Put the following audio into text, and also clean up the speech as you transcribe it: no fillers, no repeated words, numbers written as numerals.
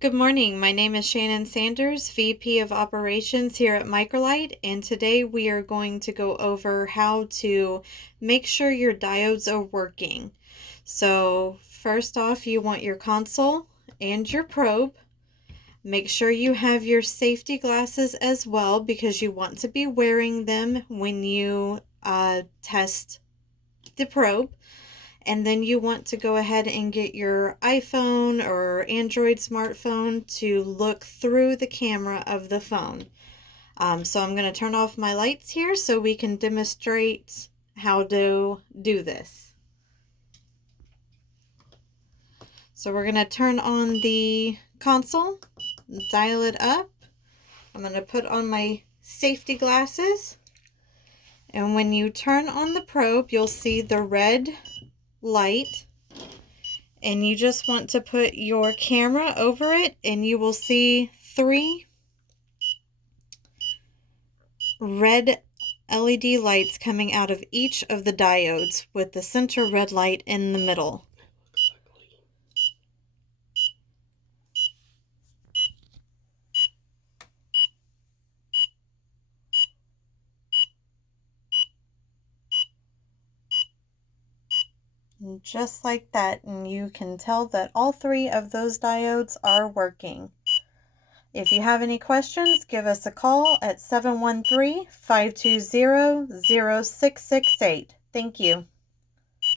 Good morning. My name is Shannon Sanders, VP of Operations here at Microlite, and today we are going to go over how to make sure your diodes are working. So first off, you want your console and your probe. Make sure you have your safety glasses as well because you want to be wearing them when you test the probe. And then you want to go ahead and get your iPhone or Android smartphone to look through the camera of the phone. So I'm going to turn off my lights here so we can demonstrate how to do this. So we're going to turn on the console, dial it up. I'm going to put on my safety glasses. And when you turn on the probe, you'll see the red light. And you just want to put your camera over it and you will see 3 red LED lights coming out of each of the diodes with the center red light in the middle. And just like that, and you can tell that all 3 of those diodes are working. If you have any questions, give us a call at 713-520-0668. Thank you.